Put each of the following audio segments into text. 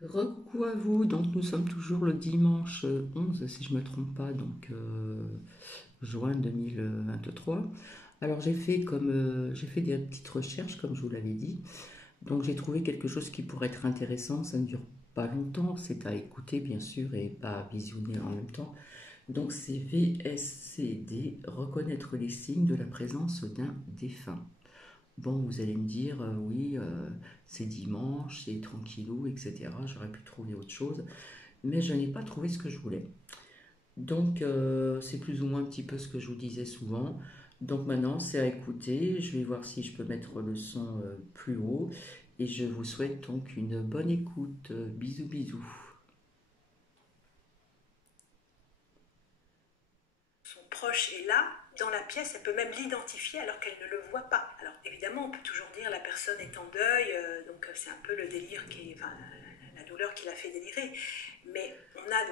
Recoucou à vous, donc nous sommes toujours le dimanche 11, si je ne me trompe pas, donc juin 2023. Alors j'ai fait des petites recherches, comme je vous l'avais dit, donc j'ai trouvé quelque chose qui pourrait être intéressant, ça ne dure pas longtemps, c'est à écouter bien sûr et pas à visionner en même temps. Donc c'est VSCD, reconnaître les signes de la présence d'un défunt. Bon, vous allez me dire, oui, c'est dimanche, c'est tranquillou, etc. J'aurais pu trouver autre chose, mais je n'ai pas trouvé ce que je voulais. Donc, c'est plus ou moins un petit peu ce que je vous disais souvent. Donc maintenant, c'est à écouter. Je vais voir si je peux mettre le son plus haut. Et je vous souhaite donc une bonne écoute. Bisous, bisous. Son proche est là, dans la pièce, elle peut même l'identifier alors qu'elle ne le voit pas. Alors évidemment, on peut toujours dire la personne est en deuil, donc c'est un peu le délire enfin, la douleur qui l'a fait délirer. Mais on a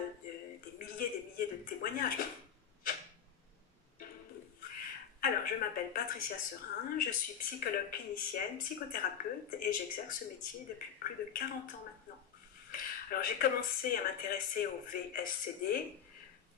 des milliers de témoignages. Alors, je m'appelle Patricia Serin, je suis psychologue clinicienne, psychothérapeute et j'exerce ce métier depuis plus de 40 ans maintenant. Alors, j'ai commencé à m'intéresser au VSCD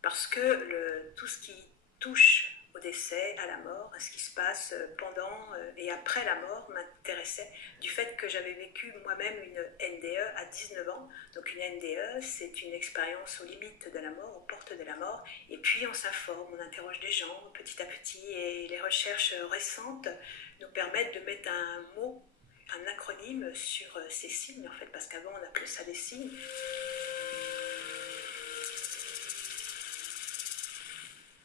parce que tout ce qui touche au décès, à la mort, à ce qui se passe pendant et après la mort m'intéressait du fait que j'avais vécu moi-même une NDE à 19 ans. Donc une NDE, c'est une expérience aux limites de la mort, aux portes de la mort, et puis on s'informe, on interroge des gens petit à petit, et les recherches récentes nous permettent de mettre un mot, un acronyme sur ces signes en fait, parce qu'avant on appelait ça des signes.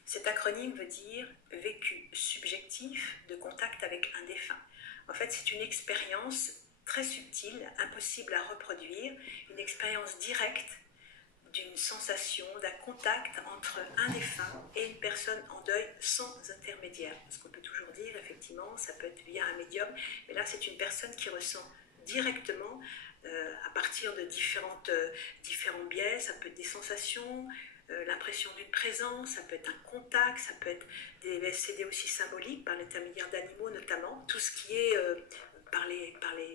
Cet acronyme veut dire vécu subjectif de contact avec un défunt. En fait, c'est une expérience très subtile, impossible à reproduire, une expérience directe d'une sensation, d'un contact entre un défunt et une personne en deuil sans intermédiaire. Parce qu'on peut toujours dire, effectivement, ça peut être via un médium, mais là, c'est une personne qui ressent directement, à partir de différents biais, ça peut être des sensations, l'impression d'une présence, ça peut être un contact, ça peut être des VSCD aussi symboliques par l'intermédiaire d'animaux notamment, tout ce qui est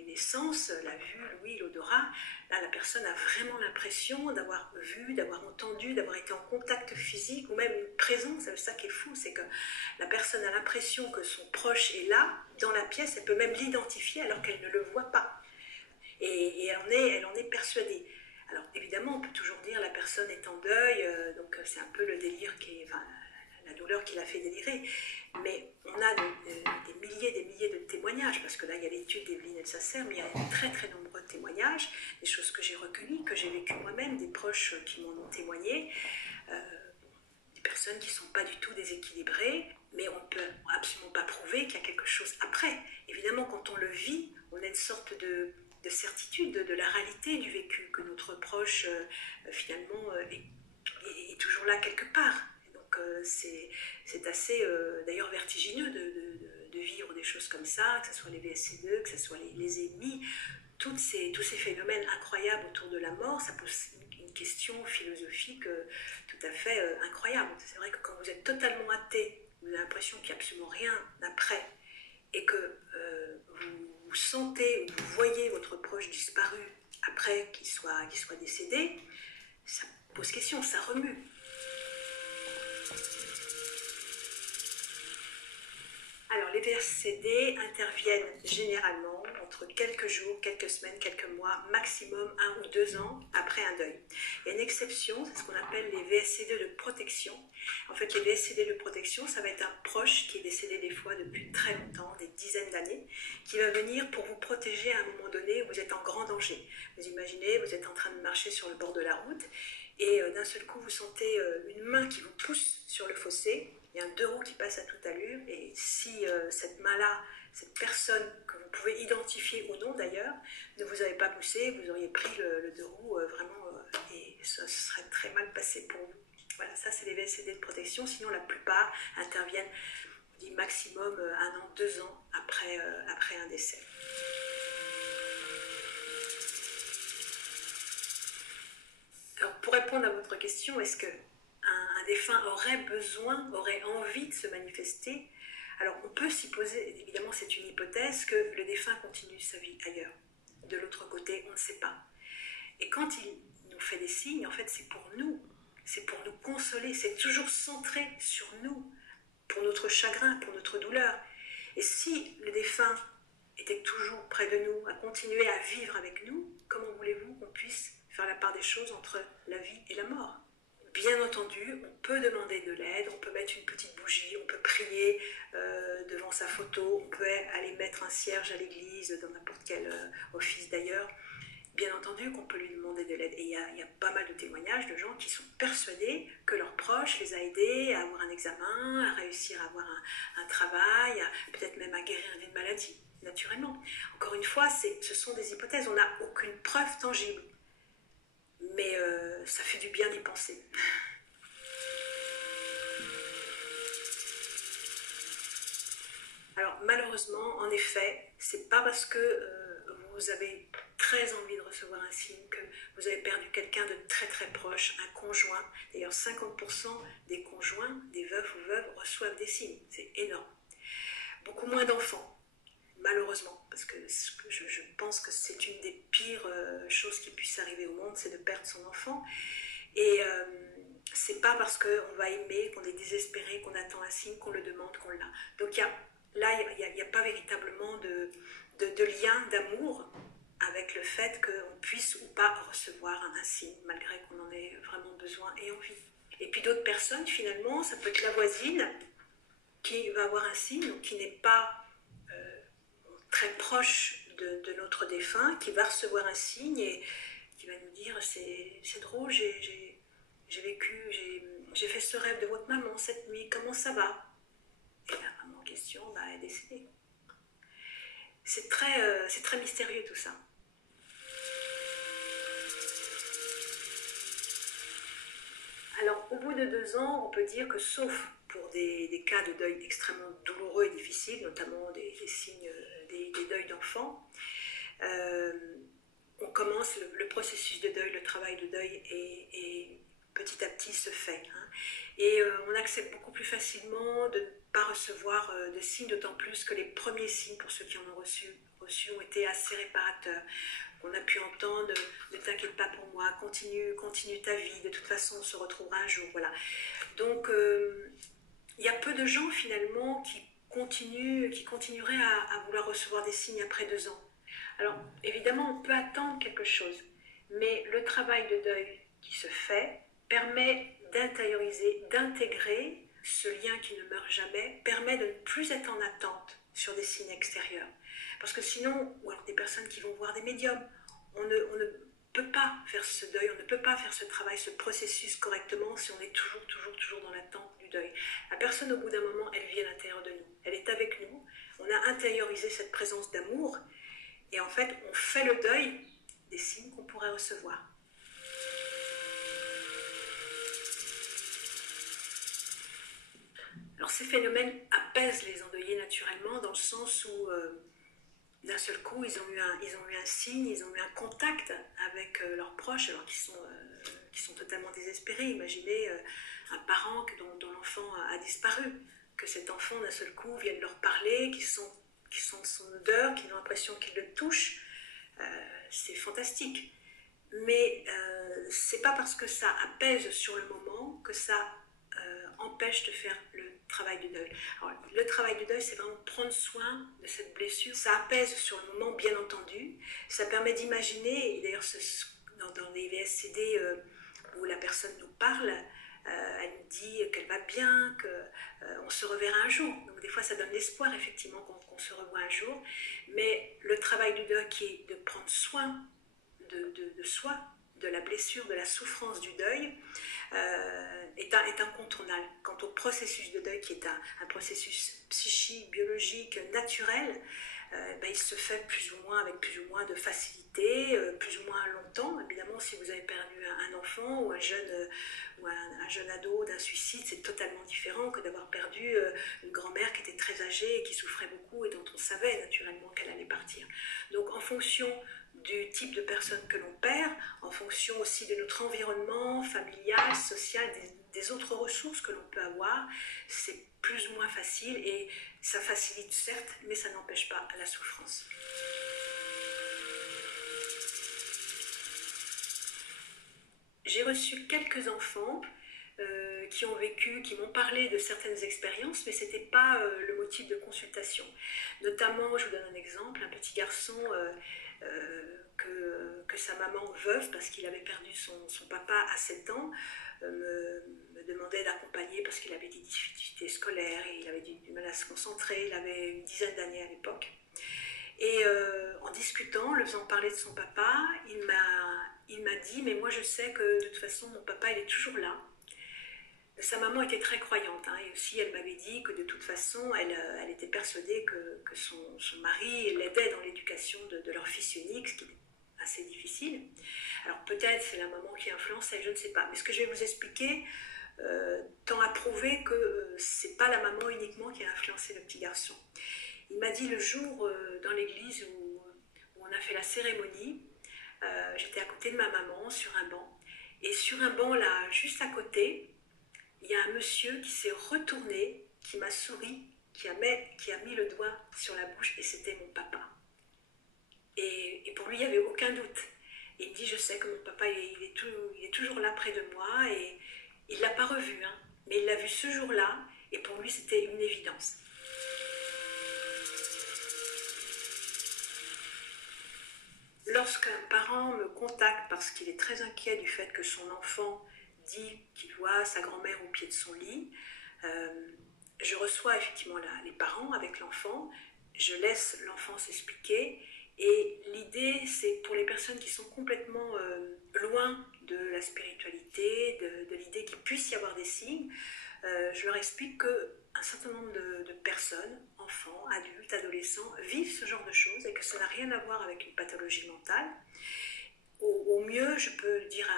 les sens, la vue, l'ouïe, l'odorat. Là, la personne a vraiment l'impression d'avoir vu, d'avoir entendu, d'avoir été en contact physique ou même une présence. C'est ça qui est fou, c'est que la personne a l'impression que son proche est là, dans la pièce, elle peut même l'identifier alors qu'elle ne le voit pas. Et elle en est persuadée. Alors évidemment, on peut toujours dire la personne est en deuil, donc c'est un peu le délire enfin, la douleur qui l'a fait délirer. Mais on a des milliers de témoignages, parce que là il y a l'étude d'Evelyne Elsasser, mais il y a de très très nombreux témoignages, des choses que j'ai recueillies, que j'ai vécues moi-même, des proches qui m'en ont témoigné, euh, des personnes qui ne sont pas du tout déséquilibrées, mais on ne peut absolument pas prouver qu'il y a quelque chose après. Évidemment, quand on le vit, on a une sorte de certitude de la réalité du vécu, que notre proche finalement est toujours là quelque part. Et donc c'est assez d'ailleurs vertigineux de vivre des choses comme ça, que ce soit les VSC2, que ce soit les ennemis, tous ces phénomènes incroyables autour de la mort. Ça pose une question philosophique tout à fait incroyable. C'est vrai que quand vous êtes totalement athée, vous avez l'impression qu'il n'y a absolument rien après, et que vous sentez ou vous voyez votre proche disparu après qu'il soit décédé, ça pose question, ça remue. Alors, les VSCD interviennent généralement entre quelques jours, quelques semaines, quelques mois, maximum 1 ou 2 ans après un deuil. Il y a une exception, c'est ce qu'on appelle les VSCD de protection. En fait, les VSCD de protection, ça va être un proche qui est décédé des fois depuis très longtemps, des dizaines d'années, qui va venir pour vous protéger à un moment donné où vous êtes en grand danger. Vous imaginez, vous êtes en train de marcher sur le bord de la route et d'un seul coup, vous sentez une main qui vous pousse sur le fossé. Il y a un deux roues qui passe à toute allure, et si cette main-là, cette personne que vous pouvez identifier ou non d'ailleurs, ne vous avait pas poussé, vous auriez pris le deux roues vraiment, et ça se serait très mal passé pour vous. Voilà, ça c'est les VSCD de protection. Sinon, la plupart interviennent, on dit maximum 1 an, 2 ans après un décès. Alors, pour répondre à votre question, est-ce qu'un défunt aurait besoin, aurait envie de se manifester? Alors, on peut s'y poser, évidemment, c'est une hypothèse, que le défunt continue sa vie ailleurs. De l'autre côté, on ne sait pas. Et quand il nous fait des signes, en fait, c'est pour nous consoler, c'est toujours centré sur nous, pour notre chagrin, pour notre douleur. Et si le défunt était toujours près de nous, à continuer à vivre avec nous, comment voulez-vous qu'on puisse faire la part des choses entre la vie et la mort? Bien entendu, on peut demander de l'aide, on peut mettre une petite bougie, on peut prier devant sa photo, on peut aller mettre un cierge à l'église, dans n'importe quel office d'ailleurs. Bien entendu qu'on peut lui demander de l'aide. Et il y a pas mal de témoignages de gens qui sont persuadés que leur proche les a aidés à avoir un examen, à réussir à avoir un travail, peut-être même à guérir d'une maladie, naturellement. Encore une fois, ce sont des hypothèses, on n'a aucune preuve tangible. Mais ça fait du bien d'y penser. Alors malheureusement, en effet, c'est pas parce que vous avez très envie de recevoir un signe que vous avez perdu quelqu'un de très très proche, un conjoint. D'ailleurs, 50% des conjoints, des veufs ou veuves reçoivent des signes. C'est énorme. Beaucoup moins d'enfants, malheureusement, parce que je pense que c'est une des pires choses qui puissent arriver au monde, c'est de perdre son enfant. Et c'est pas parce qu'on va aimer, qu'on est désespéré, qu'on attend un signe, qu'on le demande, qu'on l'a. Donc il n'y a pas véritablement de lien d'amour avec le fait qu'on puisse ou pas recevoir un signe, malgré qu'on en ait vraiment besoin et envie. Et puis d'autres personnes, finalement, ça peut être la voisine qui va avoir un signe, donc qui n'est pas très proche de notre défunt, qui va recevoir un signe et qui va nous dire c'est drôle, j'ai fait ce rêve de votre maman cette nuit, comment ça va? Et la maman en question est décédée. C'est très mystérieux tout ça. Alors, au bout de 2 ans, on peut dire que sauf pour des cas de deuil extrêmement douloureux et difficiles, notamment des signes, des deuils d'enfants, on commence le processus de deuil, le travail de deuil et petit à petit se fait. Et on accepte beaucoup plus facilement de ne pas recevoir de signes, d'autant plus que les premiers signes, pour ceux qui en ont reçu ont été assez réparateurs. On a pu entendre « ne t'inquiète pas pour moi, continue ta vie, de toute façon on se retrouvera un jour ». Voilà. Donc il y a peu de gens finalement qui continueraient à vouloir recevoir des signes après 2 ans. Alors évidemment on peut attendre quelque chose, mais le travail de deuil qui se fait permet d'intérioriser, d'intégrer ce lien qui ne meurt jamais, permet de ne plus être en attente sur des signes extérieurs. Parce que sinon, ou alors des personnes qui vont voir des médiums, on ne peut pas faire ce deuil, on ne peut pas faire ce travail, ce processus correctement si on est toujours dans l'attente du deuil. La personne, au bout d'un moment, elle vit à l'intérieur de nous, elle est avec nous, on a intériorisé cette présence d'amour, et en fait, on fait le deuil des signes qu'on pourrait recevoir. Alors ces phénomènes apaisent les endeuillés naturellement, dans le sens où d'un seul coup ils ont eu un signe, ils ont eu un contact avec leurs proches, alors qu'ils sont totalement désespérés. Imaginez un parent dont l'enfant a disparu, que cet enfant d'un seul coup vienne leur parler, qui sont de son odeur, qui ont l'impression qu'il le touche. C'est fantastique. Mais c'est pas parce que ça apaise sur le moment que ça empêche de faire le travail du deuil. Alors, le travail du deuil, c'est vraiment prendre soin de cette blessure. Ça apaise sur le moment, bien entendu. Ça permet d'imaginer, et d'ailleurs dans les VSCD où la personne nous parle, elle nous dit qu'elle va bien, qu'on se reverra un jour. Donc des fois, ça donne l'espoir, effectivement, qu'on se revoit un jour. Mais le travail du deuil qui est de prendre soin de soi, de la blessure, de la souffrance du deuil, est incontournable. Quant au processus de deuil, qui est un processus psychique, biologique, naturel, il se fait plus ou moins avec plus ou moins de facilité, plus ou moins longtemps. Évidemment, si vous avez perdu un enfant ou un jeune ado d'un suicide, c'est totalement différent que d'avoir perdu une grand-mère qui était très âgée et qui souffrait beaucoup et dont on savait naturellement qu'elle allait partir. Donc en fonction du type de personne que l'on perd, en fonction aussi de notre environnement familial, social, des autres ressources que l'on peut avoir, c'est plus ou moins facile et ça facilite certes, mais ça n'empêche pas la souffrance. j'ai reçu quelques enfants qui ont vécu, qui m'ont parlé de certaines expériences, mais ce n'était pas le motif de consultation. Notamment, je vous donne un exemple, un petit garçon que sa maman veuve, parce qu'il avait perdu son papa à 7 ans, me demandait d'accompagner parce qu'il avait des difficultés scolaires, et il avait du mal à se concentrer, il avait une dizaine d'années à l'époque. Et en discutant, le faisant parler de son papa, il m'a dit, mais moi je sais que de toute façon mon papa il est toujours là. Sa maman était très croyante, hein, et aussi elle m'avait dit que de toute façon elle était persuadée que son mari l'aidait dans l'éducation de leur fils unique, ce qui est assez difficile. Alors peut-être c'est la maman qui influençait, je ne sais pas, mais ce que je vais vous expliquer tend à prouver que c'est pas la maman uniquement qui a influencé le petit garçon. Il m'a dit le jour dans l'église où on a fait la cérémonie, j'étais à côté de ma maman sur un banc, et sur un banc là, juste à côté, il y a un monsieur qui s'est retourné, qui m'a souri, qui a mis le doigt sur la bouche, et c'était mon papa. Et pour lui, il n'y avait aucun doute. Et il me dit, je sais que mon papa, il est toujours là près de moi, et il ne l'a pas revu, hein, mais il l'a vu ce jour-là, et pour lui, c'était une évidence. Lorsqu'un parent me contacte parce qu'il est très inquiet du fait que son enfant dit qu'il voit sa grand-mère au pied de son lit, je reçois effectivement les parents avec l'enfant, je laisse l'enfant s'expliquer, et l'idée c'est pour les personnes qui sont complètement loin de la spiritualité, de l'idée qu'il puisse y avoir des signes, je leur explique qu'un certain nombre de personnes, enfants, adultes, adolescents, vivent ce genre de choses et que ça n'a rien à voir avec une pathologie mentale. Au mieux, je peux dire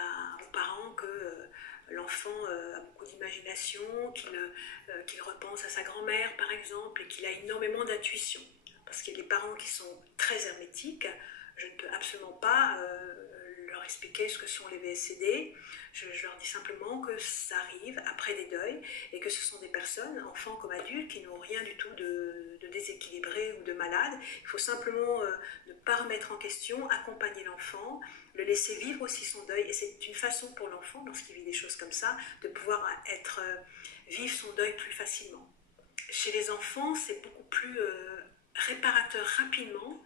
aux parents que l'enfant a beaucoup d'imagination, qu'il repense à sa grand-mère par exemple, et qu'il a énormément d'intuition. Parce qu'il y a des parents qui sont très hermétiques, je ne peux absolument pas leur expliquer ce que sont les VSCD. Je leur dis simplement que ça arrive après des deuils et que ce sont des personnes, enfants comme adultes, qui n'ont rien du tout de déséquilibré ou de malade. Il faut simplement ne pas remettre en question, accompagner l'enfant, le laisser vivre aussi son deuil. Et c'est une façon pour l'enfant, lorsqu'il vit des choses comme ça, de pouvoir vivre son deuil plus facilement. Chez les enfants, c'est beaucoup plus réparateur rapidement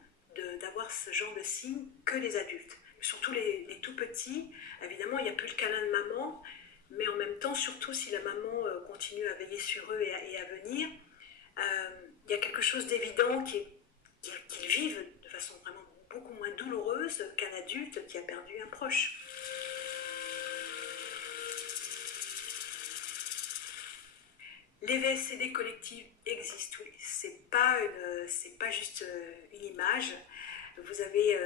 d'avoir ce genre de signes que les adultes. Surtout les tout petits, évidemment, il n'y a plus le câlin de maman, mais en même temps, surtout si la maman continue à veiller sur eux et à venir, il y a quelque chose d'évident qu'ils vivent de façon vraiment beaucoup moins douloureuse qu'un adulte qui a perdu un proche. Les VSCD collectives existent, oui. C'est pas juste une image. Vous avez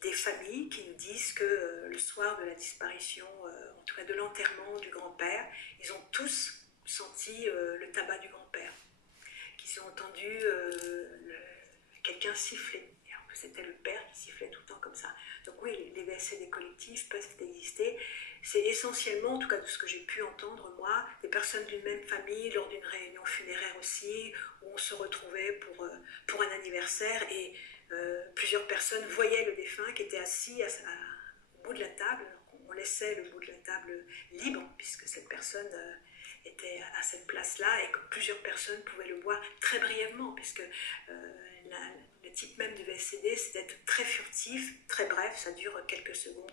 des familles qui nous disent que le soir de la disparition, en tout cas de l'enterrement du grand-père, ils ont tous senti le tabac du grand-père, qu'ils ont entendu quelqu'un siffler. Alors que c'était le père qui sifflait tout le temps comme ça. Donc oui, les VSCD collectifs peuvent exister. C'est essentiellement, en tout cas de ce que j'ai pu entendre moi, des personnes d'une même famille lors d'une réunion funéraire aussi, où on se retrouvait pour un anniversaire, et plusieurs personnes voyaient le défunt qui était assis au bout de la table. On laissait le bout de la table libre, puisque cette personne était à cette place-là, et que plusieurs personnes pouvaient le voir très brièvement, puisque le type même du VSCD, c'est d'être très furtif, très bref, ça dure quelques secondes.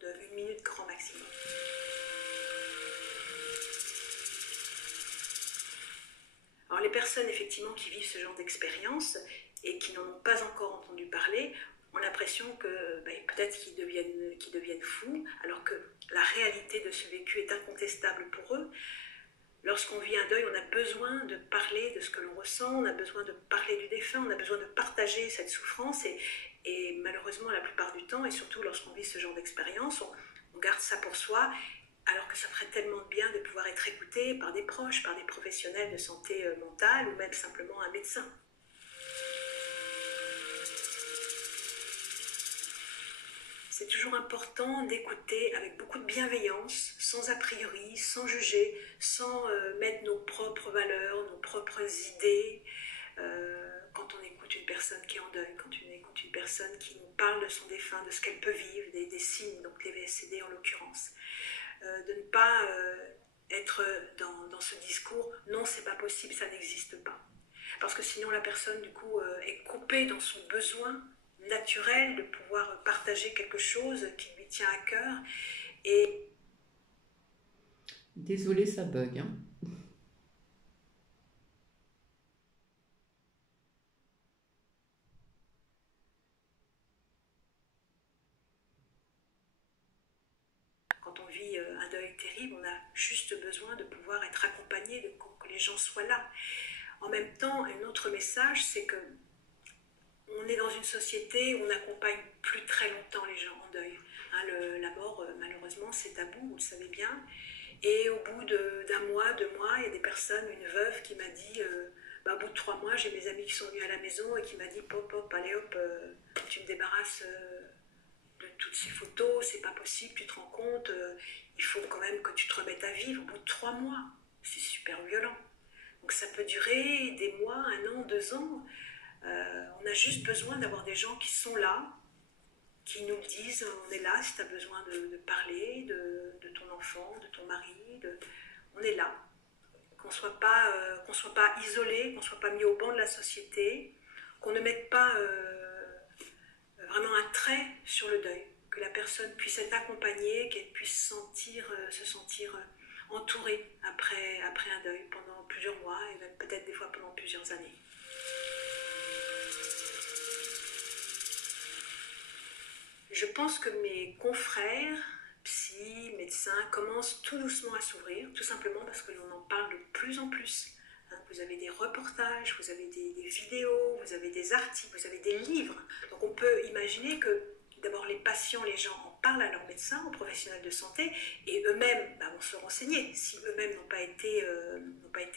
Une minute grand maximum. Alors les personnes effectivement qui vivent ce genre d'expérience et qui n'en ont pas encore entendu parler ont l'impression que peut-être qu'ils deviennent fous, alors que la réalité de ce vécu est incontestable pour eux. Lorsqu'on vit un deuil, on a besoin de parler de ce que l'on ressent, on a besoin de parler du défunt, on a besoin de partager cette souffrance, et malheureusement la plupart du temps, et surtout lorsqu'on vit ce genre d'expérience, on garde ça pour soi, alors que ça ferait tellement de bien de pouvoir être écouté par des proches, par des professionnels de santé mentale, ou même simplement un médecin. C'est toujours important d'écouter avec beaucoup de bienveillance, sans a priori, sans juger, sans mettre nos propres valeurs, nos propres idées. Quand quand on écoute une personne qui est en deuil, quand on écoute une personne qui nous parle de son défunt, de ce qu'elle peut vivre, des signes, donc les VSCD en l'occurrence. De ne pas être dans ce discours « non, c'est pas possible, ça n'existe pas ». Parce que sinon la personne du coup est coupée dans son besoin naturel de pouvoir partager quelque chose qui lui tient à cœur. Et Désolée, ça bug, hein. quand on vit un deuil terrible, on a juste besoin de pouvoir être accompagné, que les gens soient là. En même temps, un autre message, c'est que on est dans une société où on n'accompagne plus très longtemps les gens en deuil. Hein, la mort, malheureusement, c'est tabou, vous le savez bien. Et au bout d'un mois, 2 mois, il y a des personnes, une veuve qui m'a dit, au bout de 3 mois, j'ai mes amis qui sont venus à la maison et qui m'a dit, pop, pop, allez hop, tu me débarrasses de toutes ces photos, c'est pas possible, tu te rends compte, il faut quand même que tu te remettes à vivre au bout de 3 mois. C'est super violent. Donc ça peut durer des mois, 1 an, 2 ans. On a juste besoin d'avoir des gens qui sont là, qui nous disent on est là si tu as besoin de parler de ton enfant, de ton mari, on est là. Qu'on soit pas isolé, qu'on ne soit pas mis au banc de la société, qu'on ne mette pas vraiment un trait sur le deuil, que la personne puisse être accompagnée, qu'elle puisse se sentir entourée après un deuil pendant plusieurs mois et même peut-être des fois pendant plusieurs années. Je pense que mes confrères, psy, médecins, commencent tout doucement à s'ouvrir, tout simplement parce que l'on en parle de plus en plus. Vous avez des reportages, vous avez des vidéos, vous avez des articles, vous avez des livres. Donc on peut imaginer que d'abord les patients, les gens en parlent à leurs médecins, aux professionnels de santé, et eux-mêmes vont se renseigner si eux-mêmes n'ont pas été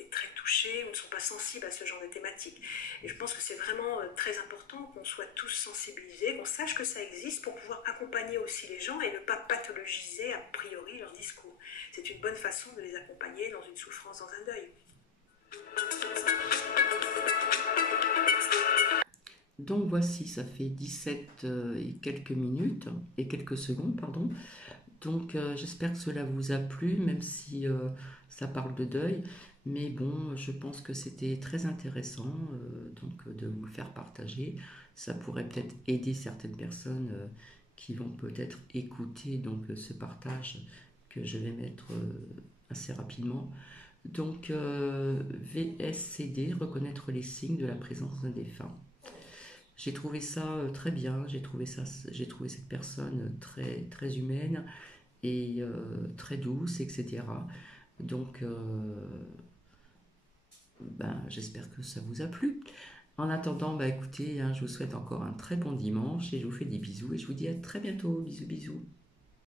très touchés ou ne sont pas sensibles à ce genre de thématiques. Et je pense que c'est vraiment très important qu'on soit tous sensibilisés, qu'on sache que ça existe pour pouvoir accompagner aussi les gens et ne pas pathologiser a priori leur discours. C'est une bonne façon de les accompagner dans une souffrance, dans un deuil. Donc voici, ça fait 17 et quelques minutes, et quelques secondes, pardon. Donc j'espère que cela vous a plu, même si ça parle de deuil. Mais bon, je pense que c'était très intéressant de vous le faire partager. Ça pourrait peut-être aider certaines personnes qui vont peut-être écouter ce partage que je vais mettre assez rapidement. Donc VSCD, reconnaître les signes de la présence d'un défunt. J'ai trouvé ça très bien, j'ai trouvé cette personne très, très humaine et très douce, etc. Donc, j'espère que ça vous a plu. En attendant, écoutez, je vous souhaite encore un très bon dimanche et je vous fais des bisous et je vous dis à très bientôt. Bisous, bisous.